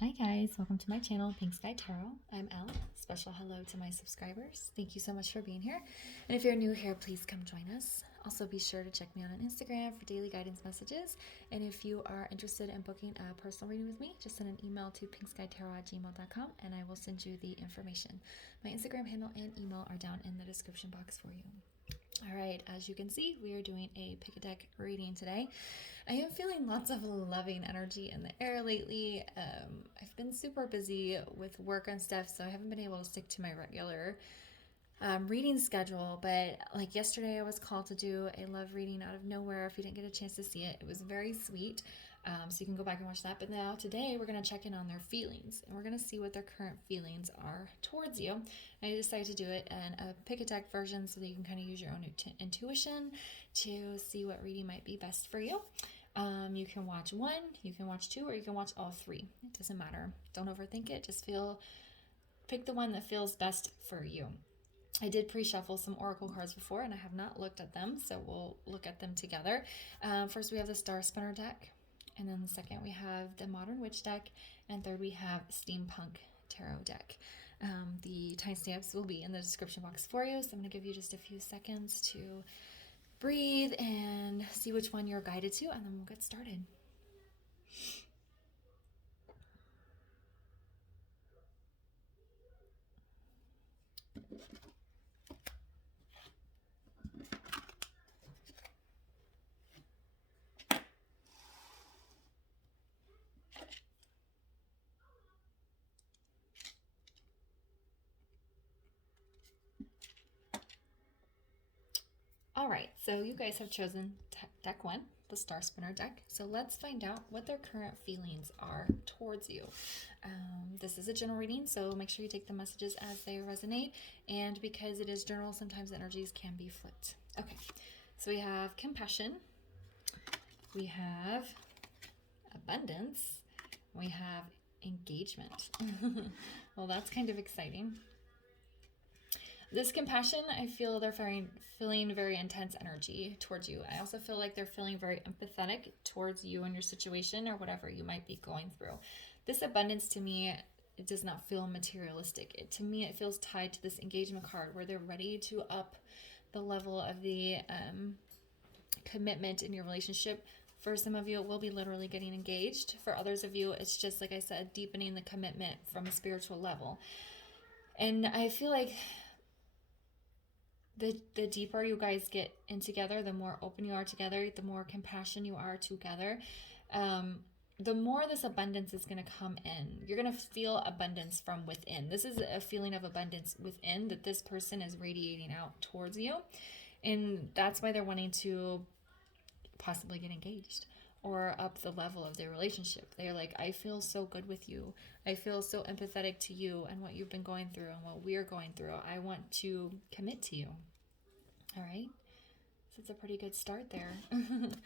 Hi guys, welcome to my channel, Pink Sky Tarot. I'm Elle. Special hello to my subscribers. Thank you so much for being here. And if you're new here, please come join us. Also be sure to check me out on Instagram for daily guidance messages. And if you are interested in booking a personal reading with me, just send an email to pinkskytarot@gmail.com and I will send you the information. My Instagram handle and email are down in the description box for you. All right, as you can see, we are doing a pick a deck reading today. I am feeling lots of loving energy in the air lately. I've been super busy with work and stuff, so I haven't been able to stick to my regular reading schedule. But like yesterday, I was called to do a love reading out of nowhere. If you didn't get a chance to see it, it was very sweet. So you can go back and watch that. But now today we're going to check in on their feelings and we're going to see what their current feelings are towards you. I decided to do it in a pick a deck version so that you can kind of use your own intuition to see what reading might be best for you. You can watch one, you can watch two, or you can watch all three. It doesn't matter. Don't overthink it. Just pick the one that feels best for you. I did pre-shuffle some oracle cards before and I have not looked at them, so we'll look at them together. First we have the Star Spinner deck, and then the second we have the Modern Witch deck, and third we have Steampunk tarot deck. The timestamps will be in the description box for you, so I'm going to give you just a few seconds to breathe and see which one you're guided to, and then we'll get started. All right, so you guys have chosen deck one, the Star Spinner deck. So let's find out what their current feelings are towards you. This is a general reading, so make sure you take the messages as they resonate. And because it is general, sometimes the energies can be flipped. Okay, so we have compassion, we have abundance, we have engagement. Well, that's kind of exciting. This compassion, I feel they're feeling very intense energy towards you. I also feel like they're feeling very empathetic towards you and your situation or whatever you might be going through. This abundance to me, it does not feel materialistic. To me, it feels tied to this engagement card where they're ready to up the level of the commitment in your relationship. For some of you, it will be literally getting engaged. For others of you, it's just, like I said, deepening the commitment from a spiritual level. And I feel like the deeper you guys get in together, the more open you are together, the more compassion you are together, the more this abundance is going to come in. You're going to feel abundance from within. This is a feeling of abundance within that this person is radiating out towards you. And that's why they're wanting to possibly get engaged or up the level of their relationship. They're like, I feel so good with you. I feel so empathetic to you and what you've been going through and what we're going through. I want to commit to you. All right. So it's a pretty good start there. And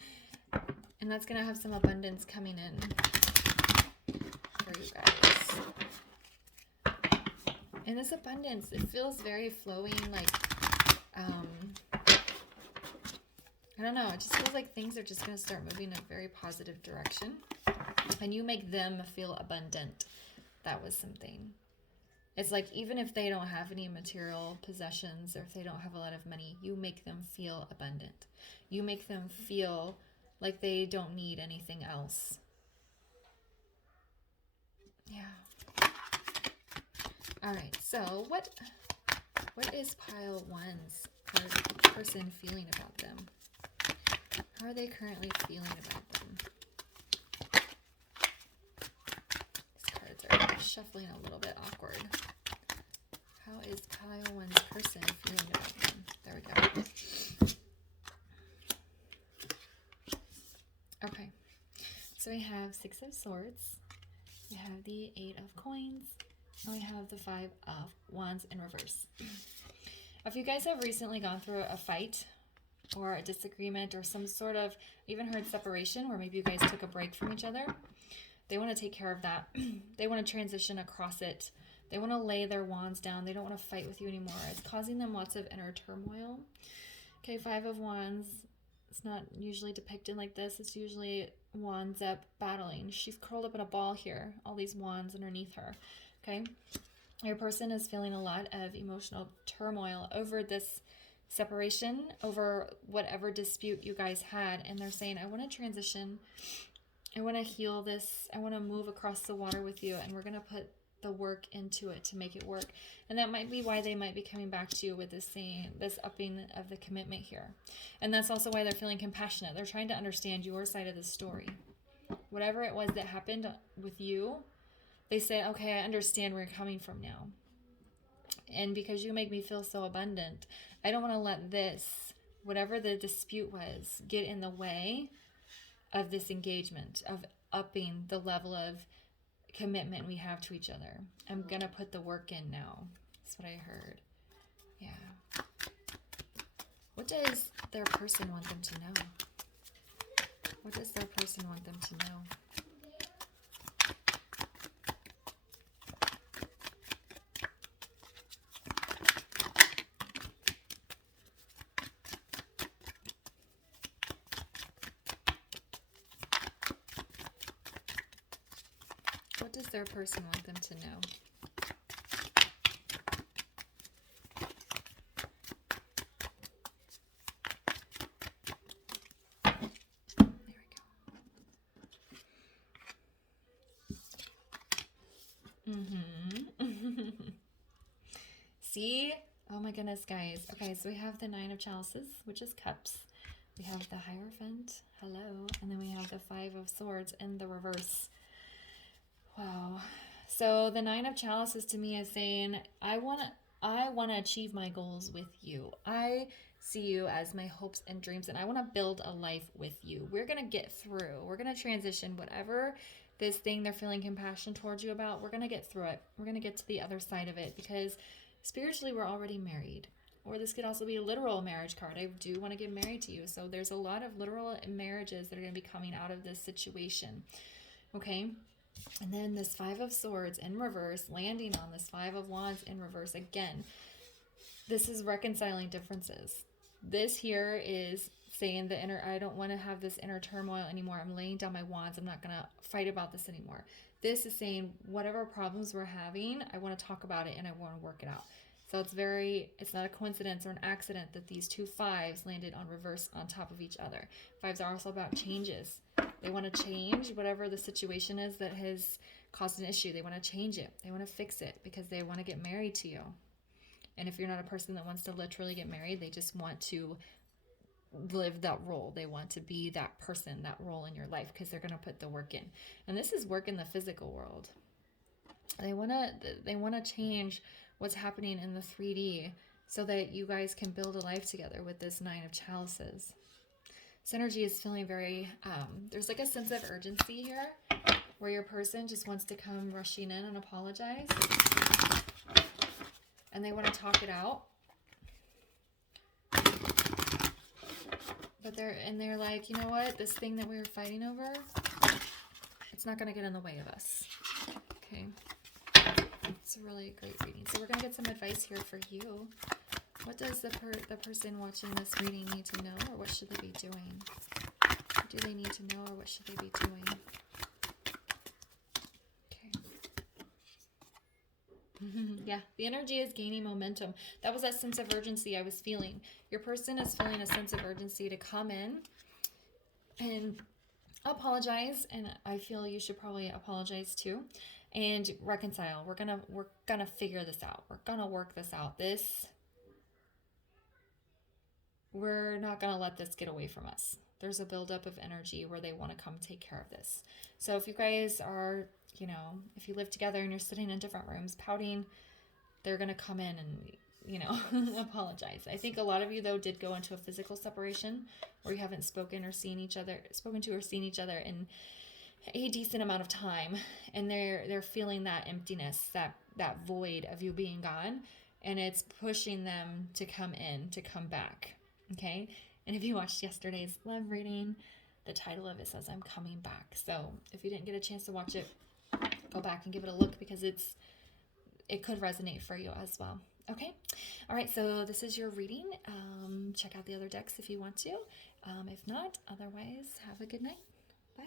that's going to have some abundance coming in for you guys. And this abundance, it feels very flowing, like, I don't know, it just feels like things are just going to start moving in a very positive direction. And you make them feel abundant. That was something. It's like even if they don't have any material possessions or if they don't have a lot of money, you make them feel abundant. You make them feel like they don't need anything else. Yeah. All right, so what is pile one's person feeling about them? How are they currently feeling about them? These cards are shuffling a little bit awkward. How is pile one's person feeling about them? There we go. Okay, so we have Six of Swords, we have the Eight of Coins, and we have the Five of Wands in reverse. If you guys have recently gone through a fight or a disagreement or some sort of, even heard separation where maybe you guys took a break from each other, they want to take care of that. They want to transition across it. They want to lay their wands down. They don't want to fight with you anymore. It's causing them lots of inner turmoil. Okay, Five of Wands. It's not usually depicted like this. It's usually wands up battling. She's curled up in a ball here, all these wands underneath her. Okay, your person is feeling a lot of emotional turmoil over this separation, over whatever dispute you guys had, and they're saying, I want to transition, I want to heal this, I want to move across the water with you, and we're going to put the work into it to make it work. And that might be why they might be coming back to you with this saying, this upping of the commitment here. And that's also why they're feeling compassionate. They're trying to understand your side of the story. Whatever it was that happened with you, they say, okay, I understand where you're coming from now. And because you make me feel so abundant, I don't want to let this, whatever the dispute was, get in the way of this engagement, of upping the level of commitment we have to each other. I'm going to put the work in now. That's what I heard. Yeah. What does their person want them to know? What does their person want them to know? What does their person want them to know? There we go. See? Oh my goodness, guys. Okay, so we have the Nine of Chalices, which is cups. We have the Hierophant. Hello. And then we have the Five of Swords in the reverse. Wow. So the Nine of Chalices to me is saying, I want to achieve my goals with you. I see you as my hopes and dreams, and I want to build a life with you. We're going to get through. We're going to transition whatever this thing they're feeling compassion towards you about. We're going to get through it. We're going to get to the other side of it, because spiritually we're already married. Or this could also be a literal marriage card. I do want to get married to you. So there's a lot of literal marriages that are going to be coming out of this situation. Okay? And then this Five of Swords in reverse, landing on this Five of Wands in reverse again. This is reconciling differences. This here is saying the inner, I don't want to have this inner turmoil anymore. I'm laying down my wands. I'm not going to fight about this anymore. This is saying whatever problems we're having, I want to talk about it and I want to work it out. So it's not a coincidence or an accident that these two fives landed on reverse on top of each other. Fives are also about changes. They want to change whatever the situation is that has caused an issue. They want to change it. They want to fix it because they want to get married to you. And if you're not a person that wants to literally get married, they just want to live that role. They want to be that person, that role in your life, because they're going to put the work in. And this is work in the physical world. They want to change what's happening in the 3D so that you guys can build a life together with this Nine of Chalices. This energy is feeling very, there's like a sense of urgency here where your person just wants to come rushing in and apologize. And they want to talk it out. But they're like, you know what? This thing that we were fighting over, it's not going to get in the way of us. Okay. It's a really great reading. So we're going to get some advice here for you. What does the person watching this reading need to know, or what should they be doing? What do they need to know, or what should they be doing? Okay. Yeah, the energy is gaining momentum. That was that sense of urgency I was feeling. Your person is feeling a sense of urgency to come in and apologize, and I feel you should probably apologize too, and reconcile. We're gonna figure this out. We're gonna work this out. We're not gonna let this get away from us. There's a buildup of energy where they want to come take care of this. So if you guys are, if you live together and you're sitting in different rooms pouting, they're gonna come in and apologize. I think a lot of you though did go into a physical separation where you haven't spoken to or seen each other in a decent amount of time, and they're feeling that emptiness, that void of you being gone, and it's pushing them to come back. Okay? And if you watched yesterday's love reading, the title of it says I'm coming back. So if you didn't get a chance to watch it, go back and give it a look, because it could resonate for you as well. Okay. All right. So this is your reading. Check out the other decks if you want to. If not, otherwise, have a good night. Bye.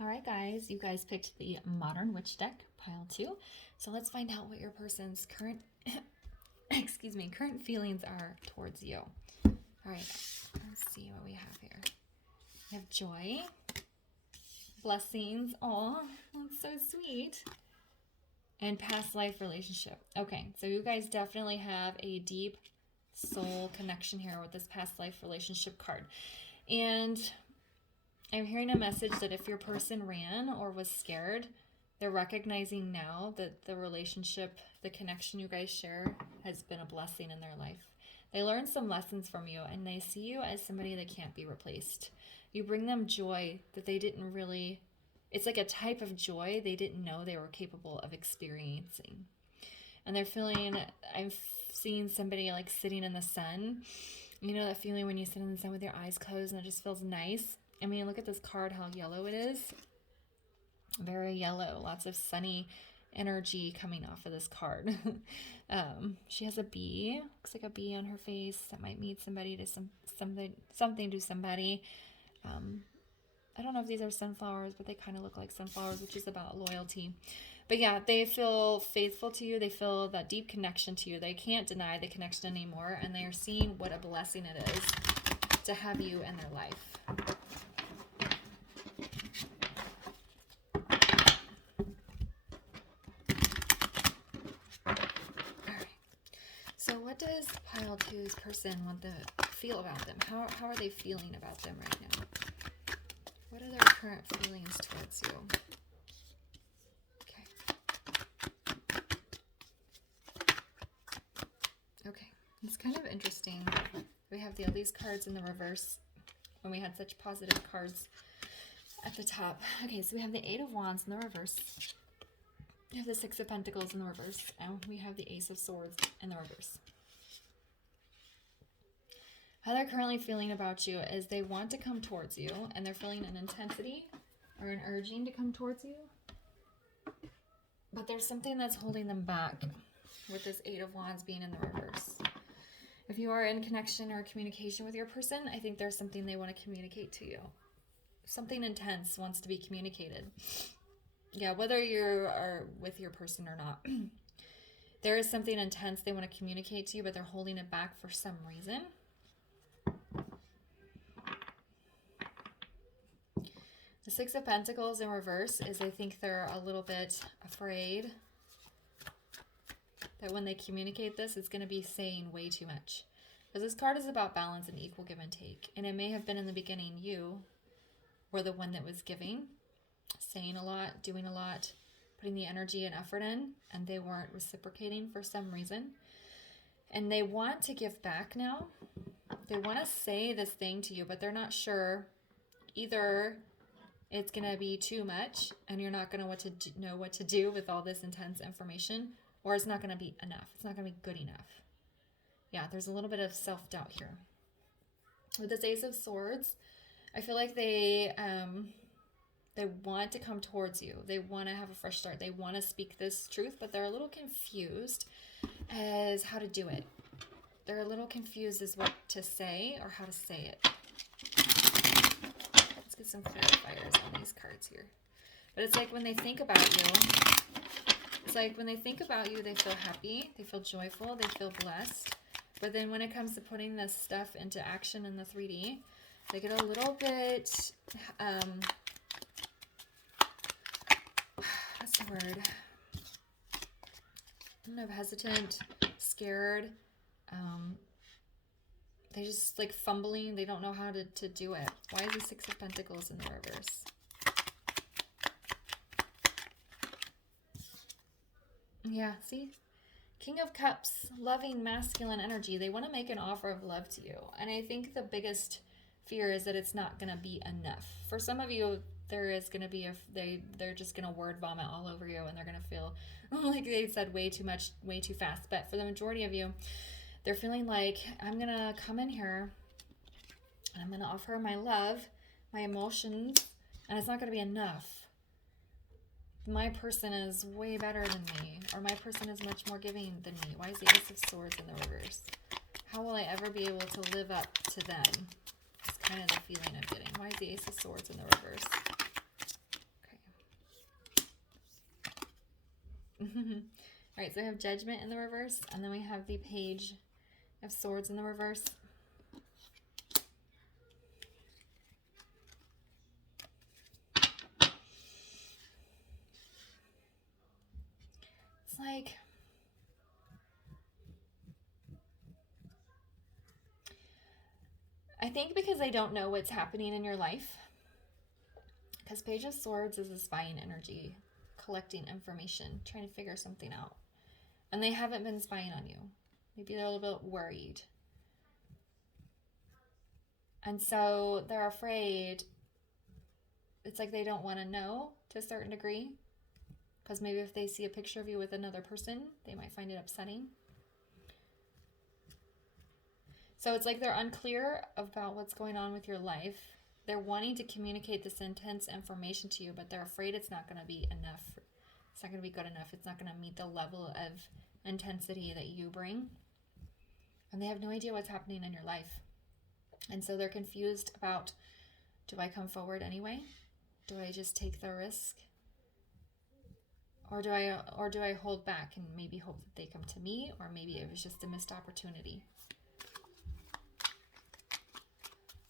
All right, guys, you guys picked the Modern Witch deck, pile 2. So let's find out what your person's current, current feelings are towards you. All right, let's see what we have here. We have joy, blessings, aw, that's so sweet, and past life relationship. Okay, so you guys definitely have a deep soul connection here with this past life relationship card. And I'm hearing a message that if your person ran or was scared, they're recognizing now that the relationship, the connection you guys share has been a blessing in their life. They learned some lessons from you, and they see you as somebody that can't be replaced. You bring them joy that they didn't really, it's like a type of joy they didn't know they were capable of experiencing. And they're feeling, I'm seeing somebody like sitting in the sun. You know that feeling when you sit in the sun with your eyes closed and it just feels nice? I mean, look at this card, how yellow it is. Very yellow, lots of sunny energy coming off of this card. She has a bee, looks like a bee on her face. That might mean somebody to something to somebody. I don't know if these are sunflowers, but they kind of look like sunflowers, which is about loyalty. But yeah, they feel faithful to you. They feel that deep connection to you. They can't deny the connection anymore, and they are seeing what a blessing it is to have you in their life. So what does pile 2's person want to feel about them? How are they feeling about them right now? What are their current feelings towards you? Okay, it's kind of interesting. We have these cards in the reverse when we had such positive cards at the top. Okay, so we have the 8 of Wands in the reverse. We have the 6 of Pentacles in the reverse, and we have the Ace of Swords in the reverse. How they're currently feeling about you is they want to come towards you, and they're feeling an intensity or an urging to come towards you. But there's something that's holding them back with this 8 of Wands being in the reverse. If you are in connection or communication with your person, I think there's something they want to communicate to you. Something intense wants to be communicated. Yeah, whether you are with your person or not. There is something intense they want to communicate to you, but they're holding it back for some reason. The 6 of Pentacles in reverse is I think they're a little bit afraid that when they communicate this, it's going to be saying way too much. Because this card is about balance and equal give and take. And it may have been in the beginning you were the one that was giving, saying a lot, doing a lot, putting the energy and effort in, and they weren't reciprocating for some reason. And they want to give back now. They want to say this thing to you, but they're not sure. Either it's going to be too much and you're not going to know what to do with all this intense information, or it's not going to be enough. It's not going to be good enough. Yeah, there's a little bit of self-doubt here. With this Ace of Swords, I feel like they want to come towards you. They want to have a fresh start. They want to speak this truth, but they're a little confused as how to do it. They're a little confused as what to say or how to say it. Let's get some clarifiers on these cards here. But it's like when they think about you, they feel happy, they feel joyful, they feel blessed. But then when it comes to putting this stuff into action in the 3D, they get a little bit, what's the word? I don't know, hesitant, scared. They just like fumbling. They don't know how to do it. Why is the 6 of Pentacles in the reverse? Yeah, see? King of Cups, loving masculine energy. They want to make an offer of love to you. And I think the biggest fear is that it's not going to be enough. For some of you, there is going to be they're just going to word vomit all over you, and they're going to feel like they said way too much, way too fast. But for the majority of you, they're feeling like, I'm going to come in here and I'm going to offer my love, my emotions, and it's not going to be enough. My person is way better than me, or my person is much more giving than me. Why is the Ace of Swords in the reverse? How will I ever be able to live up to them? It's kind of the feeling I'm getting. Why is the Ace of Swords in the reverse? Okay. All right, so we have Judgment in the reverse, and then we have the Page of Swords in the reverse. It's like, I think because they don't know what's happening in your life, because Page of Swords is a spying energy, collecting information, trying to figure something out. And they haven't been spying on you. Maybe they're a little bit worried. And so they're afraid. It's like they don't want to know to a certain degree. Because maybe if they see a picture of you with another person, they might find it upsetting. So it's like they're unclear about what's going on with your life. They're wanting to communicate this intense information to you, but they're afraid it's not going to be enough. It's not going to be good enough. It's not going to meet the level of intensity that you bring. And they have no idea what's happening in your life. And so they're confused about, do I come forward anyway? Do I just take the risk? Or do I hold back and maybe hope that they come to me? Or maybe it was just a missed opportunity.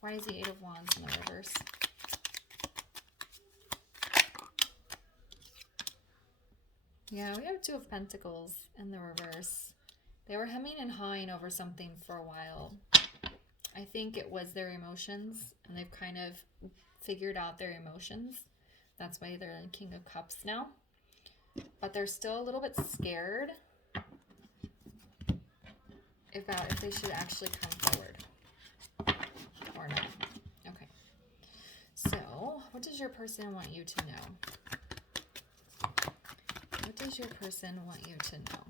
Why is the Eight of Wands in the reverse? Yeah, we have Two of Pentacles in the reverse. They were hemming and hawing over something for a while. I think it was their emotions, and they've kind of figured out their emotions. That's why they're in King of Cups now. But they're still a little bit scared about if they should actually come forward or not. Okay. So, what does your person want you to know? What does your person want you to know?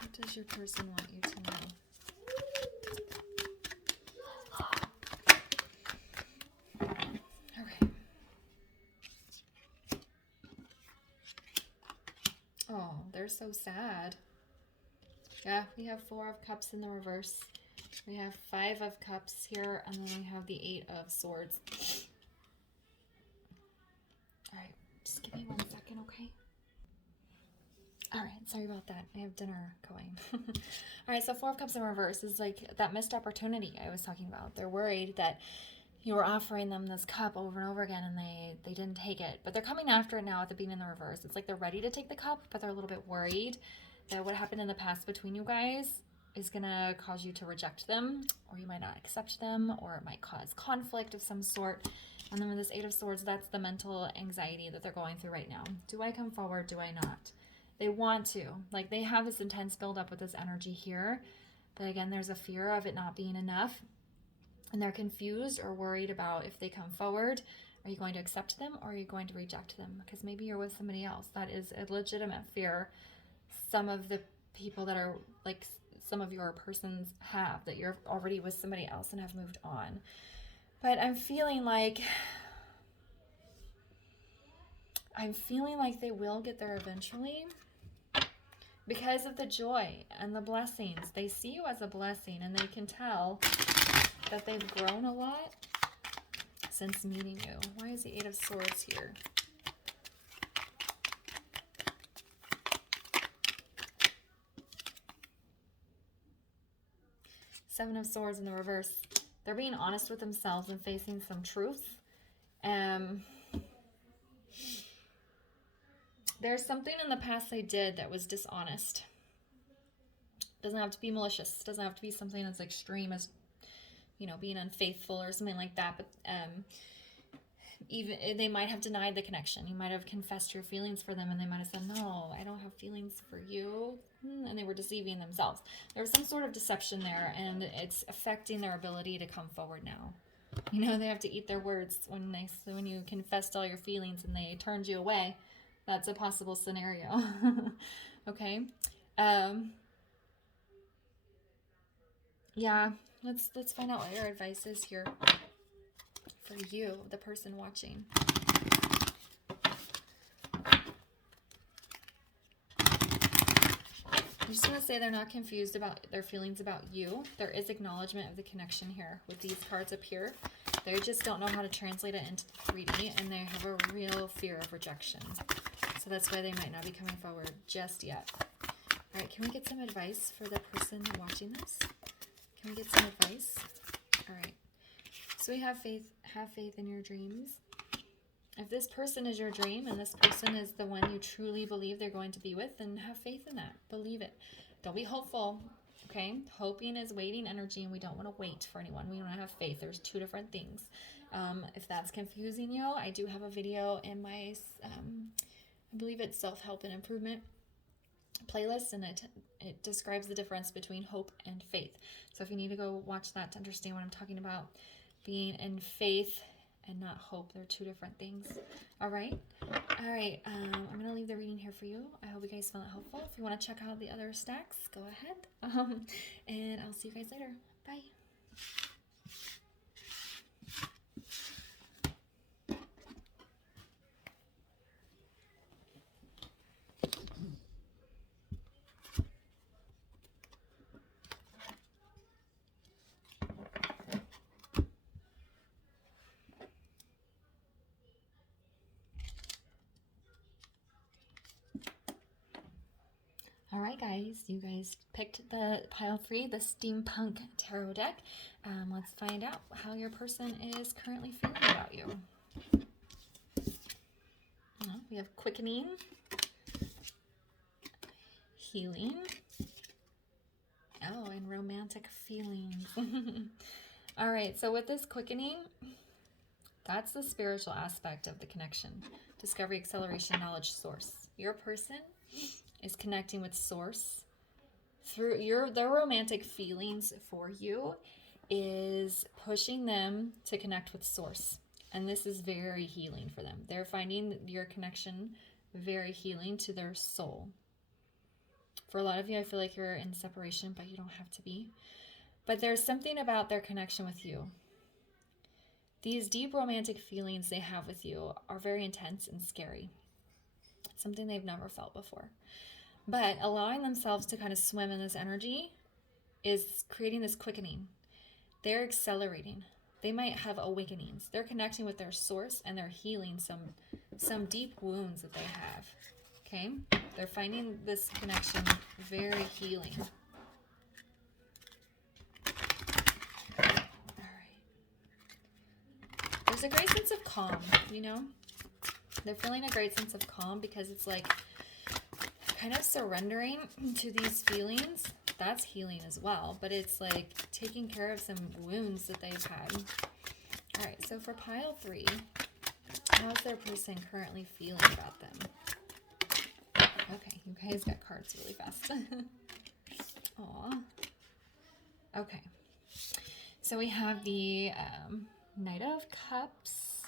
What does your person want you to know? Okay. Oh, they're so sad. Yeah, we have Four of Cups in the reverse. We have Five of Cups here, and then we have the Eight of Swords. All right, just give me 1 second, okay? All right, sorry about that. I have dinner going. All right, so Four of Cups in reverse is like that missed opportunity I was talking about. They're worried that you were offering them this cup over and over again, and they didn't take it. But they're coming after it now with it being in the reverse. It's like they're ready to take the cup, but they're a little bit worried that what happened in the past between you guys is going to cause you to reject them, or you might not accept them, or it might cause conflict of some sort. And then with this Eight of Swords, that's the mental anxiety that they're going through right now. Do I come forward? Do I not? They want to. Like, they have this intense buildup with this energy here. But again, there's a fear of it not being enough. And they're confused or worried about if they come forward. Are you going to accept them, or are you going to reject them? Because maybe you're with somebody else. That is a legitimate fear some of the people that are like some of your persons have, that you're already with somebody else and have moved on. But I'm feeling like they will get there eventually because of the joy and the blessings. They see you as a blessing, and they can tell that they've grown a lot since meeting you. Why is the Eight of Swords here? Seven of Swords in the reverse. They're being honest with themselves and facing some truth. There's something in the past they did that was dishonest. Doesn't have to be malicious. Doesn't have to be something as extreme as, you know, being unfaithful or something like that. But even they might have denied the connection. You might have confessed your feelings for them, and they might have said, no, I don't have feelings for you. And they were deceiving themselves. There was some sort of deception there, and it's affecting their ability to come forward now. You know, they have to eat their words when you confessed all your feelings and they turned you away. That's a possible scenario. Okay. Yeah, let's find out what your advice is here for you, the person watching. I'm just going to say they're not confused about their feelings about you. There is acknowledgement of the connection here with these cards up here. They just don't know how to translate it into the 3D, and they have a real fear of rejection. So that's why they might not be coming forward just yet. All right, can we get some advice for the person watching this? Can we get some advice? All right. So we have faith in your dreams. If this person is your dream and this person is the one you truly believe they're going to be with, then have faith in that. Believe it. Don't be hopeful, okay? Hoping is waiting energy, and we don't want to wait for anyone. We want to have faith. There's two different things. If that's confusing you, I do have a video in my, I believe it's self-help and improvement playlist, and it describes the difference between hope and faith. So if you need to go watch that to understand what I'm talking about, being in faith and not hope, they're two different things. All right. I'm going to leave the reading here for you. I hope you guys found it helpful. If you want to check out the other stacks, go ahead. And I'll see you guys later. Bye. All right, guys, you guys picked the pile 3, the Steampunk Tarot deck. Let's find out how your person is currently feeling about you. We have quickening, healing, and romantic feelings. All right, so with this quickening, that's the spiritual aspect of the connection. Discovery, acceleration, knowledge, source. Your person is connecting with source through their romantic feelings for you is pushing them to connect with source. And this is very healing for them. They're finding your connection very healing to their soul. For a lot of you, I feel like you're in separation, but you don't have to be. But there's something about their connection with you. These deep romantic feelings they have with you are very intense and scary. It's something they've never felt before. But allowing themselves to kind of swim in this energy is creating this quickening. They're accelerating. They might have awakenings. They're connecting with their source, and they're healing some deep wounds that they have. Okay? They're finding this connection very healing. All right. There's a great sense of calm, you know? They're feeling a great sense of calm because it's like kind of surrendering to these feelings. That's healing as well, but it's like taking care of some wounds that they've had. All right, so for pile 3, how's their person currently feeling about them? Okay, you guys got cards really fast. Aw. Okay, so we have the Knight of Cups.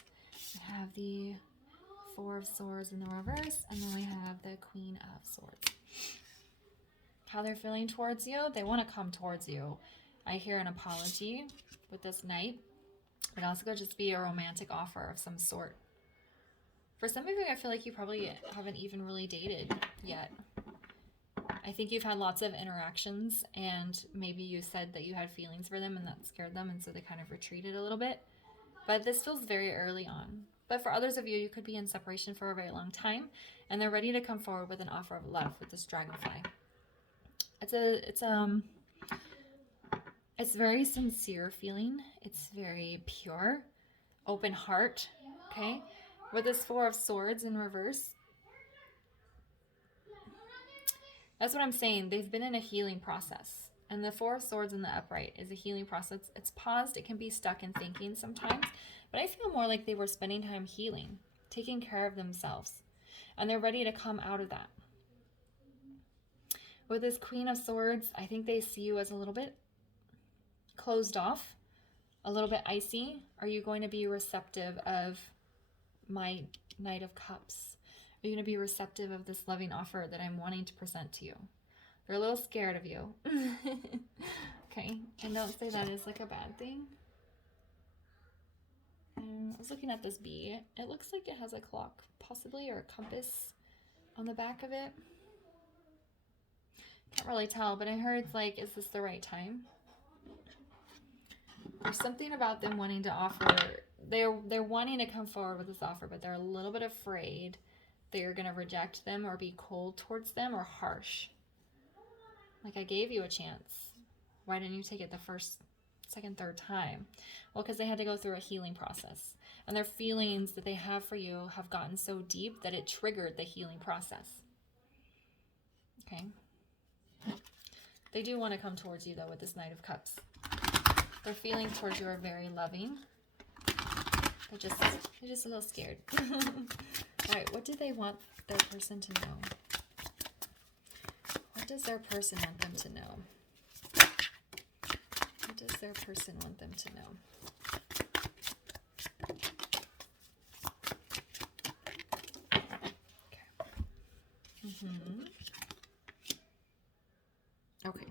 We have the 4 of Swords in the reverse, and then we have the Queen of Swords. How they're feeling towards you, they want to come towards you. I hear an apology with this Knight. It also could just be a romantic offer of some sort. For some of you, I feel like you probably haven't even really dated yet. I think you've had lots of interactions, and maybe you said that you had feelings for them and that scared them, and so they kind of retreated a little bit. But this feels very early on. But for others of you, you could be in separation for a very long time, and they're ready to come forward with an offer of love with this dragonfly. It's very sincere feeling. It's very pure, open heart. Okay, with this 4 of Swords in reverse, that's what I'm saying. They've been in a healing process, And the Four of Swords in the upright is a healing process. It's paused. It can be stuck in thinking sometimes. But I feel more like they were spending time healing, taking care of themselves. And they're ready to come out of that. With this Queen of Swords, I think they see you as a little bit closed off, a little bit icy. Are you going to be receptive of my Knight of Cups? Are you going to be receptive of this loving offer that I'm wanting to present to you? They're a little scared of you. Okay, and don't say that is like a bad thing. I was looking at this bee. It looks like it has a clock, possibly, or a compass on the back of it. Can't really tell, but I heard it's like, is this the right time? There's something about them wanting to offer. They're wanting to come forward with this offer, but they're a little bit afraid that you're going to reject them or be cold towards them or harsh. Like, I gave you a chance. Why didn't you take it the first, second, third time? Well, because they had to go through a healing process. And their feelings that they have for you have gotten so deep that it triggered the healing process. Okay? They do want to come towards you, though, with this Knight of Cups. Their feelings towards you are very loving. They're just a little scared. All right, what do they want their person to know? What does their person want them to know? What does their person want them to know? Okay. Okay.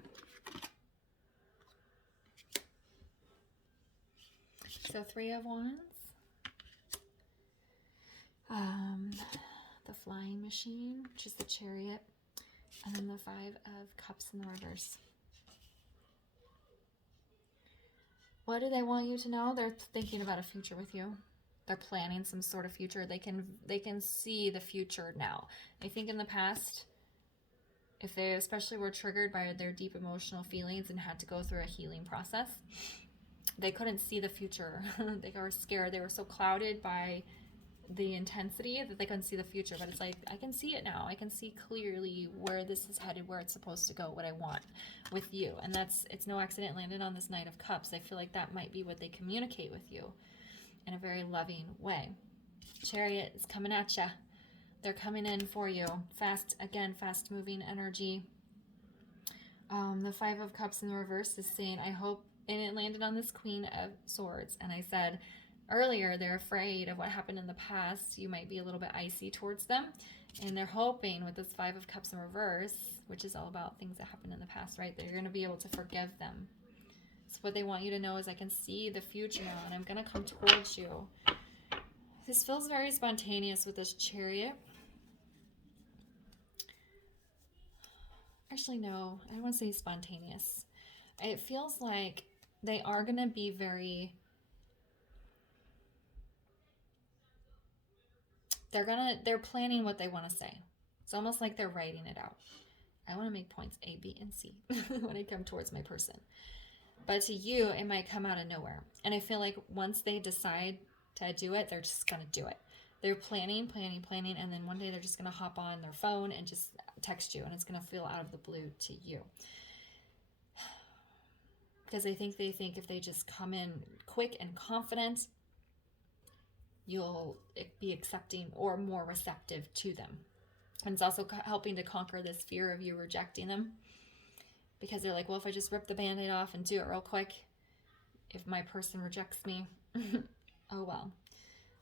So Three of Wands. The Flying Machine, which is the Chariot. And then the Five of Cups in the reverse. What do they want you to know? They're thinking about a future with you. They're planning some sort of future. They can see the future now. I think in the past, if they especially were triggered by their deep emotional feelings and had to go through a healing process, they couldn't see the future. They were scared. They were so clouded by the intensity that they couldn't see the future. But it's like, I can see it now. I can see clearly where this is headed, where it's supposed to go, what I want with you. And it's no accident landed on this Knight of Cups. I feel like that might be what they communicate with you in a very loving way. Chariot is coming at ya. They're coming in for you. Fast moving energy. The Five of Cups in the reverse is saying, I hope, and it landed on this Queen of Swords. And I said earlier, they're afraid of what happened in the past. You might be a little bit icy towards them. And they're hoping with this Five of Cups in reverse, which is all about things that happened in the past, right? That you're going to be able to forgive them. So what they want you to know is, I can see the future now, and I'm going to come towards you. This feels very spontaneous with this Chariot. Actually, no, I don't want to say spontaneous. It feels like they are going to be very... They're planning what they want to say. It's almost like they're writing it out. I want to make points A, B, and C when I come towards my person. But to you, it might come out of nowhere. And I feel like once they decide to do it, they're just going to do it. They're planning, and then one day they're just going to hop on their phone and just text you, and it's going to feel out of the blue to you. Because they think if they just come in quick and confident, you'll be accepting or more receptive to them. And it's also helping to conquer this fear of you rejecting them. Because they're like, well, if I just rip the Band-Aid off and do it real quick, if my person rejects me, oh well.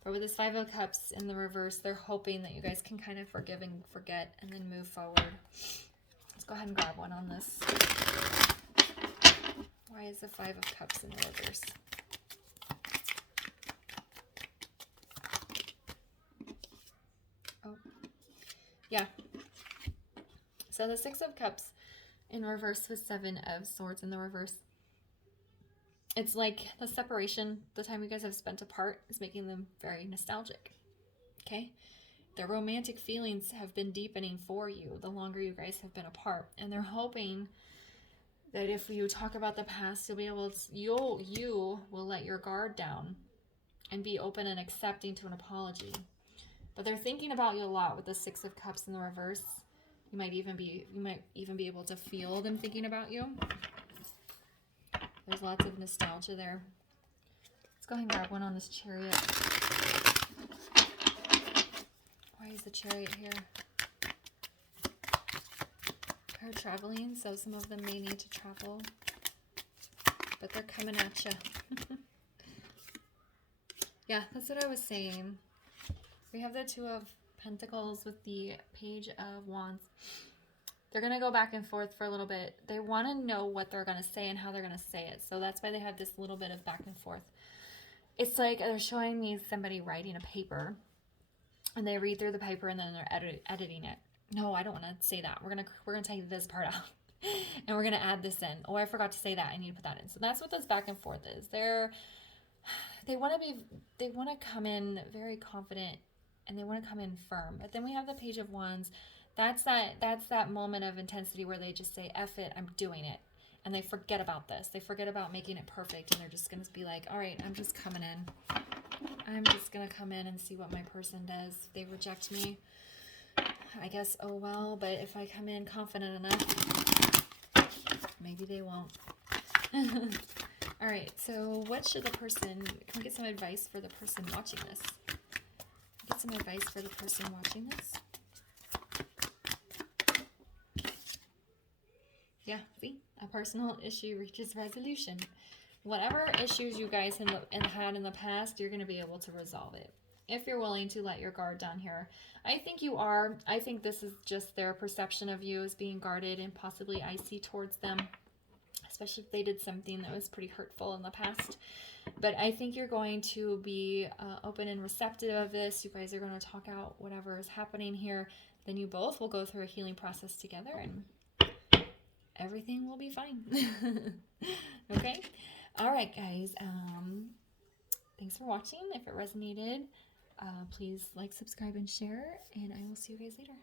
But with this Five of Cups in the reverse, they're hoping that you guys can kind of forgive and forget and then move forward. Let's go ahead and grab one on this. Why is the Five of Cups in the reverse? Oh, yeah. So the Six of Cups in reverse with Seven of Swords in the reverse. It's like the separation, the time you guys have spent apart is making them very nostalgic. Okay? Their romantic feelings have been deepening for you the longer you guys have been apart. And they're hoping that if you talk about the past, you'll be able to, you will let your guard down and be open and accepting to an apology. But they're thinking about you a lot with the Six of Cups in the reverse. You might even be able to feel them thinking about you. There's lots of nostalgia there. Let's go ahead and grab one on this Chariot. Why is the Chariot here? They're traveling, so some of them may need to travel. But they're coming at you. Yeah, that's what I was saying. We have the Two of Pentacles with the Page of Wands. They're going to go back and forth for a little bit. They want to know what they're going to say and how they're going to say it. So that's why they have this little bit of back and forth. It's like they're showing me somebody writing a paper. And they read through the paper and then they're editing it. No, I don't want to say that. We're gonna take this part out. And we're going to add this in. Oh, I forgot to say that. I need to put that in. So that's what this back and forth is. They want to come in very confident and they want to come in firm. But then we have the Page of Wands. That's that moment of intensity where they just say, F it, I'm doing it. And they forget about this. They forget about making it perfect. And they're just going to be like, all right, I'm just coming in. I'm just going to come in and see what my person does. If they reject me, I guess, oh well. But if I come in confident enough, maybe they won't. All right, so what should the person, can we get some advice for the person watching this? Get some advice for the person watching this? Yeah, see? A personal issue reaches resolution. Whatever issues you guys had in the past, you're going to be able to resolve it. If you're willing to let your guard down here. I think you are. I think this is just their perception of you as being guarded and possibly icy towards them. Especially if they did something that was pretty hurtful in the past. But I think you're going to be open and receptive of this. You guys are going to talk out whatever is happening here. Then you both will go through a healing process together and everything will be fine. Okay? All right, guys. Thanks for watching. If it resonated, please like, subscribe, and share. And I will see you guys later.